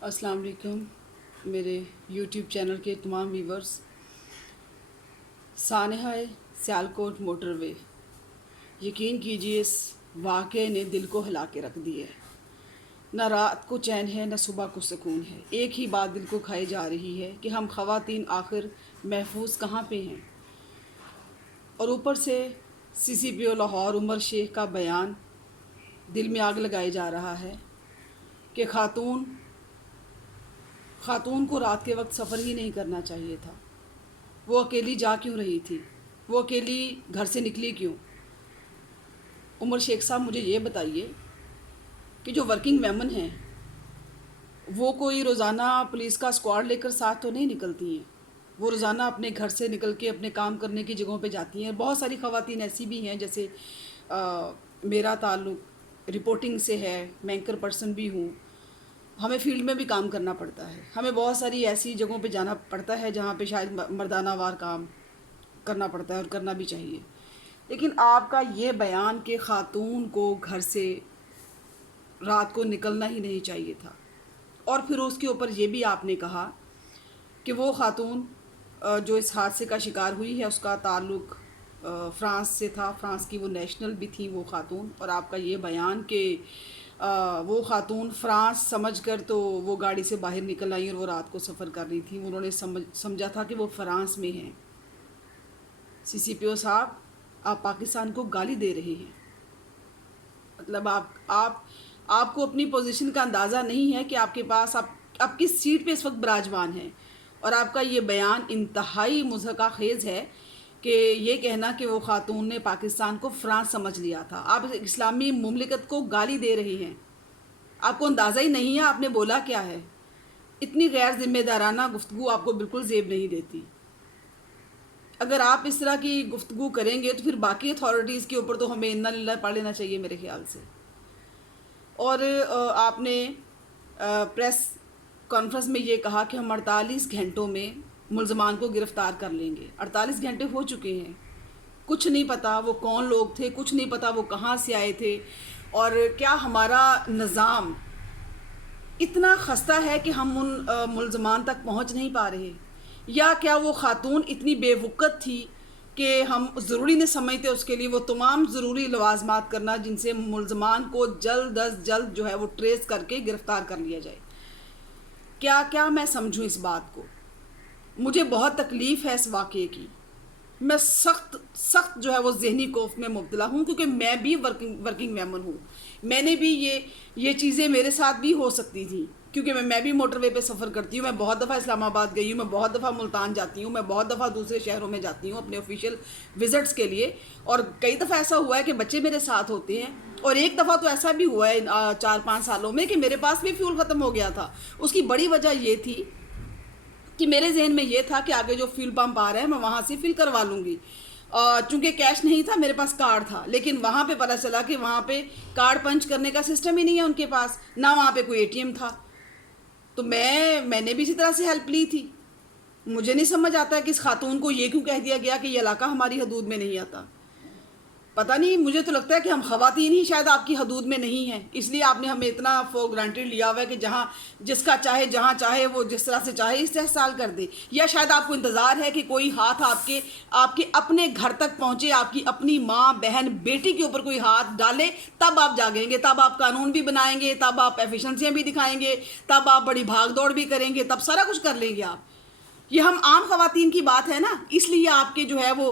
السلام علیکم میرے یوٹیوب چینل کے تمام ویورز. سانحہ سیالکوٹ موٹر وے، یقین کیجیے اس واقعے نے دل کو ہلا کے رکھ دیا ہے. نہ رات کو چین ہے نہ صبح کو سکون ہے. ایک ہی بات دل کو کھائی جا رہی ہے کہ ہم خواتین آخر محفوظ کہاں پہ ہیں. اور اوپر سے سی سی پی او لاہور عمر شیخ کا بیان دل میں آگ لگائے جا رہا ہے کہ خاتون کو رات کے وقت سفر ہی نہیں کرنا چاہیے تھا. وہ اکیلی جا کیوں رہی تھی؟ وہ اکیلی گھر سے نکلی کیوں؟ عمر شیخ صاحب مجھے یہ بتائیے کہ جو ورکنگ ویمن ہیں وہ کوئی روزانہ پولیس کا اسکواڈ لے کر ساتھ تو نہیں نکلتی ہیں. وہ روزانہ اپنے گھر سے نکل کے اپنے کام کرنے کی جگہوں پہ جاتی ہیں. بہت ساری خواتین ایسی بھی ہیں، جیسے میرا تعلق رپورٹنگ سے ہے، میں اینکر پرسن بھی ہوں. ہمیں فیلڈ میں بھی کام کرنا پڑتا ہے. ہمیں بہت ساری ایسی جگہوں پہ جانا پڑتا ہے جہاں پہ شاید مردانہ وار کام کرنا پڑتا ہے اور کرنا بھی چاہیے. لیکن آپ کا یہ بیان کہ خاتون کو گھر سے رات کو نکلنا ہی نہیں چاہیے تھا، اور پھر اس کے اوپر یہ بھی آپ نے کہا کہ وہ خاتون جو اس حادثے کا شکار ہوئی ہے اس کا تعلق فرانس سے تھا، فرانس کی وہ نیشنل بھی تھی وہ خاتون. اور آپ کا یہ بیان کہ وہ خاتون فرانس سمجھ کر تو وہ گاڑی سے باہر نکل آئی اور وہ رات کو سفر کر رہی تھی. انہوں نے سمجھا تھا کہ وہ فرانس میں ہیں. سی سی پی او صاحب، آپ پاکستان کو گالی دے رہے ہیں. مطلب آپ کو اپنی پوزیشن کا اندازہ نہیں ہے کہ آپ کے پاس آپ کس سیٹ پہ اس وقت براجمان ہیں. اور آپ کا یہ بیان انتہائی مضحکہ خیز ہے کہ یہ کہنا کہ وہ خاتون نے پاکستان کو فرانس سمجھ لیا تھا. آپ اسلامی مملکت کو گالی دے رہی ہیں. آپ کو اندازہ ہی نہیں ہے آپ نے بولا کیا ہے. اتنی غیر ذمہ دارانہ گفتگو آپ کو بالکل زیب نہیں دیتی. اگر آپ اس طرح کی گفتگو کریں گے تو پھر باقی اتھارٹیز کے اوپر تو ہمیں انا للہ پڑھ لینا چاہیے میرے خیال سے. اور آپ نے پریس کانفرنس میں یہ کہا کہ ہم 48 گھنٹوں میں ملزمان کو گرفتار کر لیں گے. 48 گھنٹے ہو چکے ہیں، کچھ نہیں پتا وہ کون لوگ تھے، کچھ نہیں پتا وہ کہاں سے آئے تھے. اور کیا ہمارا نظام اتنا خستہ ہے کہ ہم ان ملزمان تک پہنچ نہیں پا رہے؟ یا کیا وہ خاتون اتنی بے وقت تھی کہ ہم ضروری نہیں سمجھتے اس کے لیے وہ تمام ضروری لوازمات کرنا جن سے ملزمان کو جلد از جلد جو ہے وہ ٹریس کر کے گرفتار کر لیا جائے؟ کیا میں سمجھوں اس بات کو؟ مجھے بہت تکلیف ہے اس واقعے کی. میں سخت جو ہے وہ ذہنی کوف میں مبتلا ہوں، کیونکہ میں بھی ورکنگ ویمن ہوں. میں نے بھی یہ چیزیں میرے ساتھ بھی ہو سکتی تھیں، کیونکہ میں بھی موٹر وے پہ سفر کرتی ہوں. میں بہت دفعہ اسلام آباد گئی ہوں، میں بہت دفعہ ملتان جاتی ہوں، میں بہت دفعہ دوسرے شہروں میں جاتی ہوں اپنے آفیشیل وزٹس کے لیے. اور کئی دفعہ ایسا ہوا ہے کہ بچے میرے ساتھ ہوتے ہیں. اور ایک دفعہ تو ایسا بھی ہوا ہے 4-5 سالوں میں کہ میرے پاس بھی فیول ختم ہو گیا تھا. اس کی بڑی وجہ یہ تھی کہ میرے ذہن میں یہ تھا کہ آگے جو فیول پمپ آ رہا ہے میں وہاں سے فل کروا لوں گی. چونکہ کیش نہیں تھا میرے پاس، کارڈ تھا. لیکن وہاں پہ پتہ چلا کہ وہاں پہ کارڈ پنچ کرنے کا سسٹم ہی نہیں ہے ان کے پاس، نہ وہاں پہ کوئی اے ٹی ایم تھا. تو میں نے بھی اسی طرح سے ہیلپ لی تھی. مجھے نہیں سمجھ آتا کہ اس خاتون کو یہ کیوں کہہ دیا گیا کہ یہ علاقہ ہماری حدود میں نہیں آتا. پتہ نہیں، مجھے تو لگتا ہے کہ ہم خواتین ہی شاید آپ کی حدود میں نہیں ہیں، اس لیے آپ نے ہمیں اتنا فور گرانٹیڈ لیا ہوا ہے کہ جہاں جس کا چاہے جہاں چاہے وہ جس طرح سے چاہے استحصال کر دے. یا شاید آپ کو انتظار ہے کہ کوئی ہاتھ آپ کے اپنے گھر تک پہنچے، آپ کی اپنی ماں بہن بیٹی کے اوپر کوئی ہاتھ ڈالے، تب آپ جاگیں گے، تب آپ قانون بھی بنائیں گے، تب آپ ایفیشنسیاں بھی دکھائیں گے، تب آپ بڑی بھاگ دوڑ بھی کریں گے، تب سارا کچھ کر لیں گے آپ. یہ ہم عام خواتین کی بات ہے نا، اس لیے آپ کے جو ہے وہ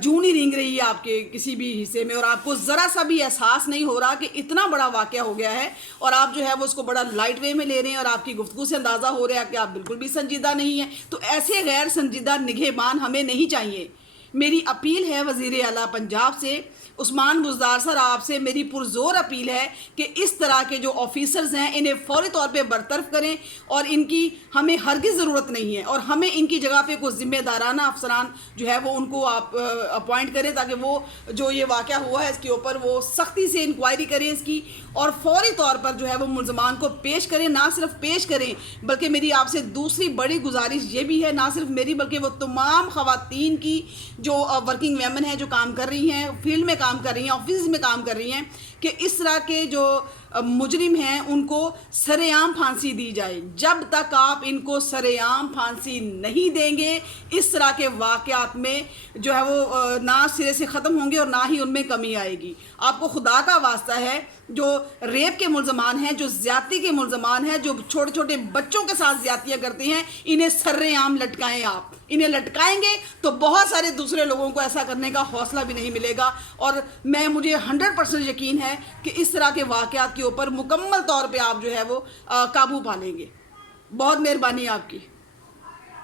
جوں نہیں رینگ رہی ہے آپ کے کسی بھی حصے میں، اور آپ کو ذرا سا بھی احساس نہیں ہو رہا کہ اتنا بڑا واقعہ ہو گیا ہے اور آپ جو ہے وہ اس کو بڑا لائٹ وے میں لے رہے ہیں. اور آپ کی گفتگو سے اندازہ ہو رہا ہے کہ آپ بالکل بھی سنجیدہ نہیں ہیں. تو ایسے غیر سنجیدہ نگہبان ہمیں نہیں چاہیے. میری اپیل ہے وزیر اعلیٰ پنجاب سے، عثمان بزدار سر، آپ سے میری پرزور اپیل ہے کہ اس طرح کے جو آفیسرز ہیں انہیں فوری طور پہ برطرف کریں، اور ان کی ہمیں ہرگز ضرورت نہیں ہے. اور ہمیں ان کی جگہ پہ کوئی ذمہ دارانہ افسران جو ہے وہ ان کو آپ اپوائنٹ کریں، تاکہ وہ جو یہ واقعہ ہوا ہے اس کے اوپر وہ سختی سے انکوائری کریں اس کی، اور فوری طور پر جو ہے وہ ملزمان کو پیش کریں. نہ صرف پیش کریں بلکہ میری آپ سے دوسری بڑی گزارش یہ بھی ہے، نہ صرف میری بلکہ وہ تمام خواتین کی جو ورکنگ ویمن ہیں، جو کام کر رہی ہیں، فیلڈ میں کام کر رہی ہیں، آفیس میں کام کر رہی ہیں، کہ اس طرح کے جو مجرم ہیں ان کو سرے عام پھانسی دی جائے. جب تک آپ ان کو سرے عام پھانسی نہیں دیں گے اس طرح کے واقعات میں جو ہے وہ نہ سرے سے ختم ہوں گے اور نہ ہی ان میں کمی آئے گی. آپ کو خدا کا واسطہ ہے جو ریپ کے ملزمان ہیں, جو زیادتی کے ملزمان ہیں, جو چھوٹے چھوٹے بچوں کے ساتھ زیادتیاں کرتے ہیں, انہیں سرے عام لٹکائیں. آپ انہیں لٹکائیں گے تو بہت سارے دوسرے لوگوں کو ایسا کرنے کا حوصلہ بھی نہیں ملے گا. اور مجھے 100% یقین ہے کہ اس طرح کے واقعات کے اوپر مکمل طور پہ آپ جو ہے وہ قابو پا لیں گے. بہت مہربانی آپ کی.